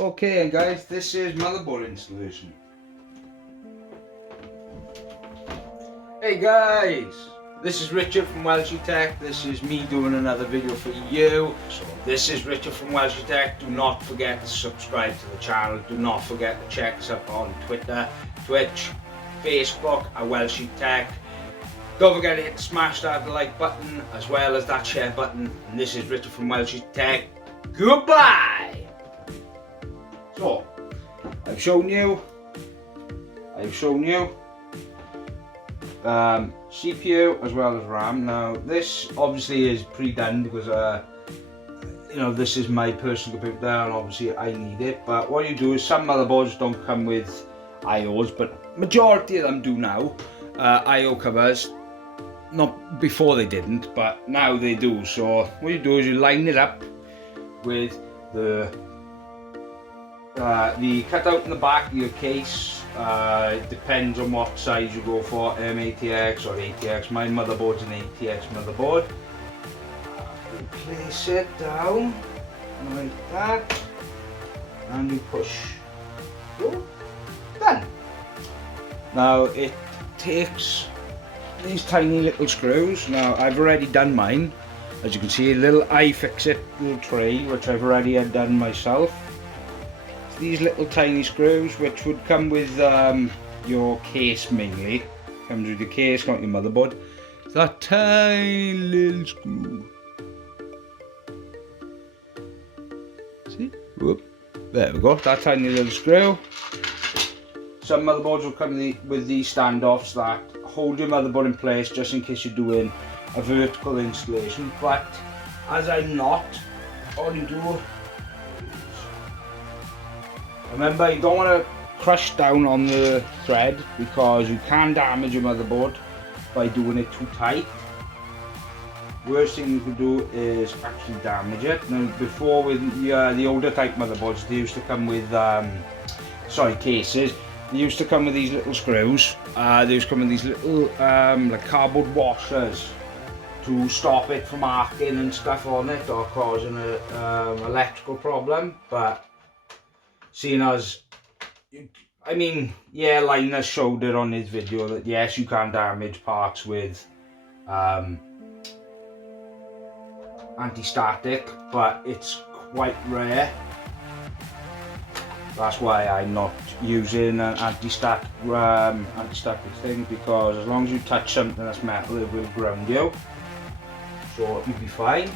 Okay, and guys, this is motherboard installation. Hey guys, this is Richard from WELSHYTECH. This is me doing another video for you. So this is Richard from WELSHYTECH. Do not forget to subscribe to the channel. Do not forget to check us out on Twitter, Twitch, Facebook at WELSHYTECH. Don't forget to smash that like button as well as that share button. And this is Richard from WELSHYTECH. Goodbye! So, I've shown you CPU as well as RAM. Now this obviously is pre-done because you know, this is my personal computer and obviously I need it. But what you do is some motherboards don't come with IOs, but majority of them do now. IO covers, not before they didn't, but now they do. So what you do is you line it up with the cutout in the back of your case. It depends on what size you go for, M80X or ATX. My motherboard's an ATX motherboard. You place it down like that and you push. So, done. Now it takes these tiny little screws. Now I've already done mine. As you can see, a little iFixit little tray which I've already had done myself. These little tiny screws which would come with your case mainly. Comes with your case, not your motherboard. It's that tiny little screw. See? Whoop. There we go, that tiny little screw. Some motherboards will come with these standoffs that hold your motherboard in place just in case you're doing a vertical installation. But as I'm not, all you do, remember, you don't want to crush down on the thread because you can damage your motherboard by doing it too tight. Worst thing you can do is actually damage it. Now, before with the older type motherboards, they used to come with cases. They used to come with these little screws. They used to come with these little like cardboard washers to stop it from arcing and stuff on it or causing an electrical problem. But seeing as, I mean, yeah, Linus showed it on his video that yes, you can damage parts with anti-static, but it's quite rare. That's why I'm not using an anti-static thing, because as long as you touch something that's metal, it will ground you, so you'll be fine.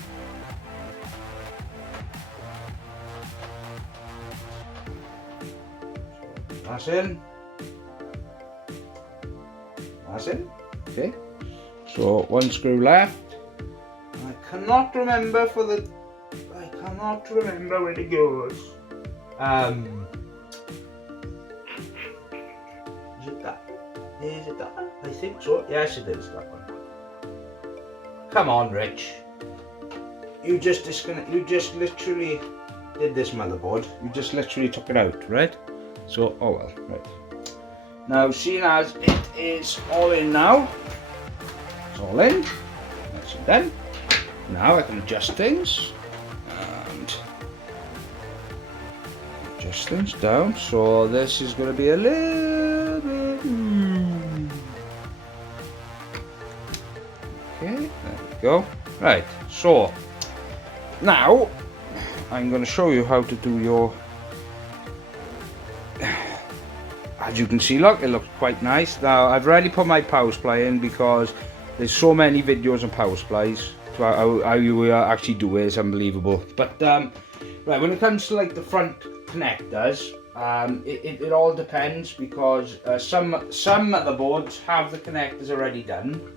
That's in. That's in. Okay. So one screw left. I cannot remember where it goes. Is it that? Is it that one? I think so. Yes, it is that one. Come on, Rich. You just literally did this motherboard. You just literally took it out, right? So, oh well, right. Now, seeing as it is all in now, it's all in, that's it done. Now I can adjust things, and adjust things down, so this is going to be a little bit, okay, there we go. Right, so, now, I'm going to show you how to do your, as you can see, look, it looks quite nice. Now, I've already put my power supply in because there's so many videos on power supplies. How you actually do it is unbelievable. But, right, when it comes to like the front connectors, it all depends because some motherboards have the connectors already done,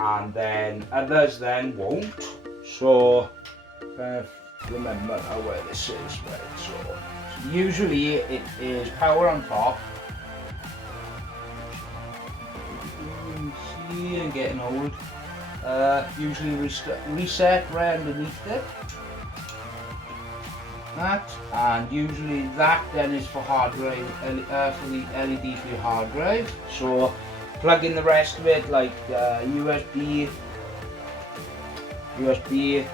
and then others then won't. So, remember now where this is, right, so usually it is power on top. See, I'm getting old. Usually reset right underneath it. That, and usually that then is for hard drive, for the LED for your hard drive. So plug in the rest of it, like USB USB.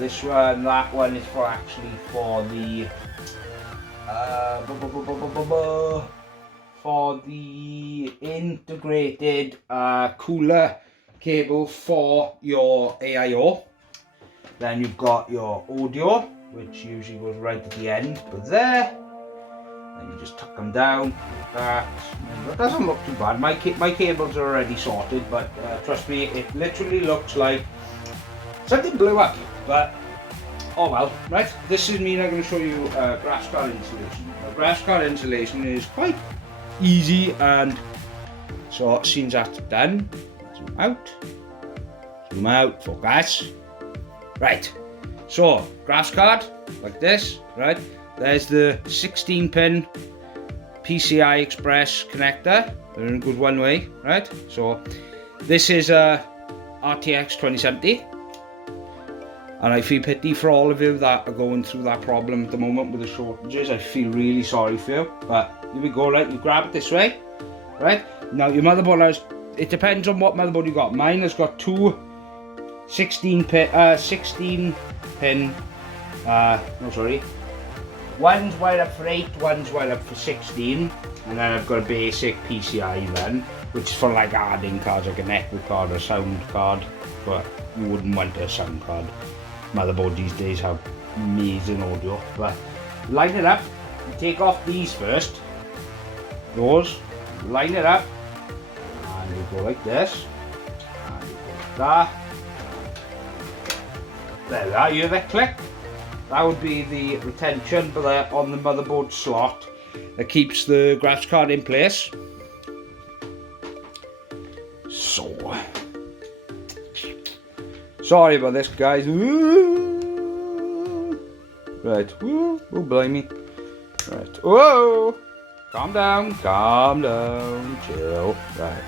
This one, that one is for actually for the integrated cooler cable for your AIO. Then you've got your audio, which usually goes right at the end, but there. Then you just tuck them down like that. That doesn't look too bad. My cables are already sorted, but trust me, it literally looks like something blew up. But oh well, right. This is me now going to show you graphics card installation. Graphics card installation is quite easy, and so since that's done, zoom out, focus. Right. So graphics card like this, right? There's the 16-pin PCI Express connector. They're in a good one way, right? So this is a RTX 2070, and I feel pity for all of you that are going through that problem at the moment with the shortages. I feel really sorry for you, but here we go. Right, you grab it this way, right? Now your motherboard has, it depends on what motherboard you got. Mine has got two 16-pin. One's wired up for 8, one's wired up for 16, and then I've got a basic PCI then, which is for like adding cards, like an echo card or a sound card, but you wouldn't want a sound card. Motherboard these days have amazing audio. But line it up, you take off these first, those, line it up, and you go like this, and you go like that. There we are, you hear that click? That would be the retention on the motherboard slot that keeps the graphics card in place. So, sorry about this, guys. Right, oh blimey. Right, whoa, calm down, chill. Right,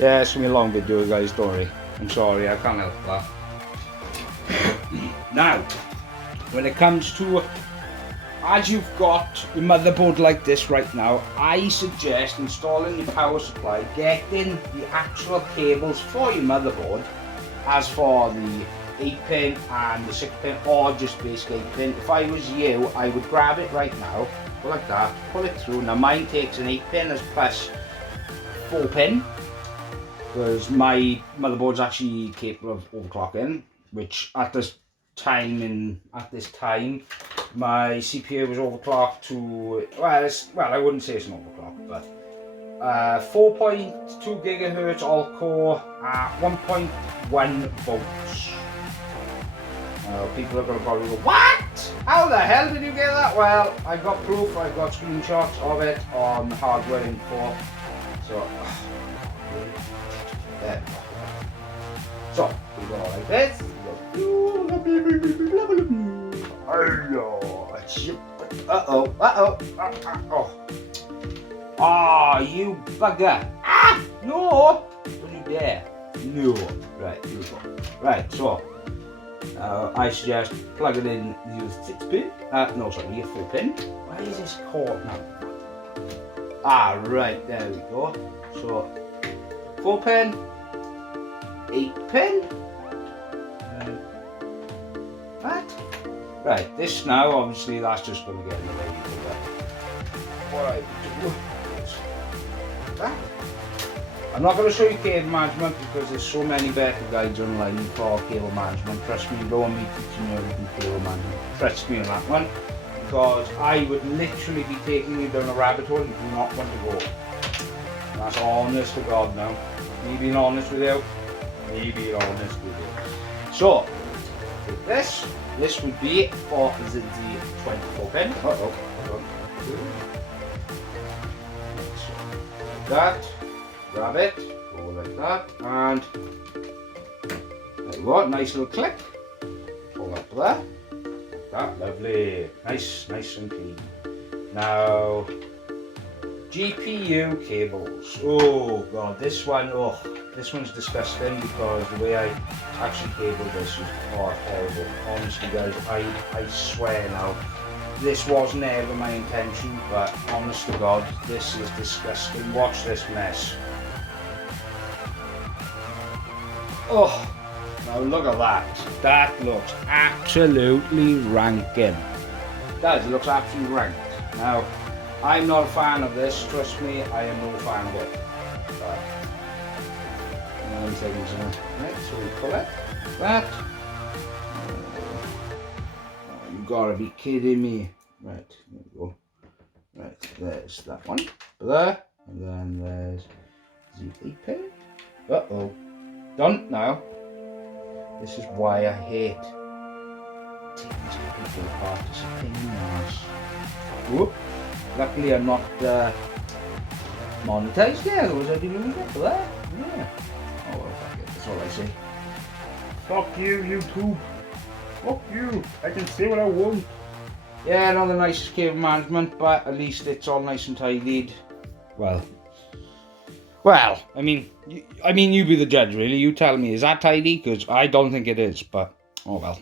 yeah, it's gonna be a long video, guys, don't worry. I'm sorry, I can't help that. Now, when it comes to, as you've got your motherboard like this right now, I suggest installing your power supply, getting the actual cables for your motherboard, as for the 8-pin and the 6-pin, or just basic 8-pin. If I was you, I would grab it right now, go like that, pull it through. Now mine takes an 8-pin as plus 4-pin, because my motherboard's actually capable of overclocking, which at this time my CPU was overclocked to, well I wouldn't say it's an overclock, but 4.2 gigahertz all core at 1.1 volts. People are going to probably go, what? How the hell did you get that? Well, I've got proof, I've got screenshots of it on hardware info. So there we go. So we go like this. Oh, you bugger. Ah, no. Don't you dare. No. Right, here we go. Right, so I suggest plug it in, use 6-pin. No, sorry, 4-pin. Why is this caught now? Ah, right, there we go. So 4-pin, 8-pin. What? Right, this now, obviously, that's just going to get in the way. What I do is that. I'm not going to show you cable management because there's so many better guides online for cable management. Trust me, you don't want me teaching you how to do cable management. Trust me on that one, because I would literally be taking you down a rabbit hole you do not want to go. And that's honest to God now. Me being honest with you. So, this would be for the 24-pin. Hold on. Like that, grab it, go like that, and there you go, nice little click. Pull up there, like that, lovely, nice and clean. Now, GPU cables. Oh god, this one's disgusting because the way I actually cabled this was horrible. Honestly guys, I swear now, this was never my intention, but honest to God, this is disgusting. Watch this mess. Oh, Now look at that. That looks absolutely ranking. Guys, it looks absolutely ranked. Now, I'm not a fan of this, trust me, I am no fan of it. Right, so we pull it. That. Oh, you gotta be kidding me. Right, there we go. Right, there's that one. There. And then there's the pin. Uh-oh. Done now. This is why I hate taking these people apart. It's a pain in the ass. Whoop. Luckily I'm not monetized yet, otherwise I'd be losing it for that. Yeah. Oh well, fuck it. That's all I say. Fuck you, YouTube. Fuck you. I can say what I want. Yeah, not the nicest cable management, but at least it's all nice and tidied. Well, I mean, you be the judge, really. You tell me, is that tidy? Because I don't think it is, but oh well.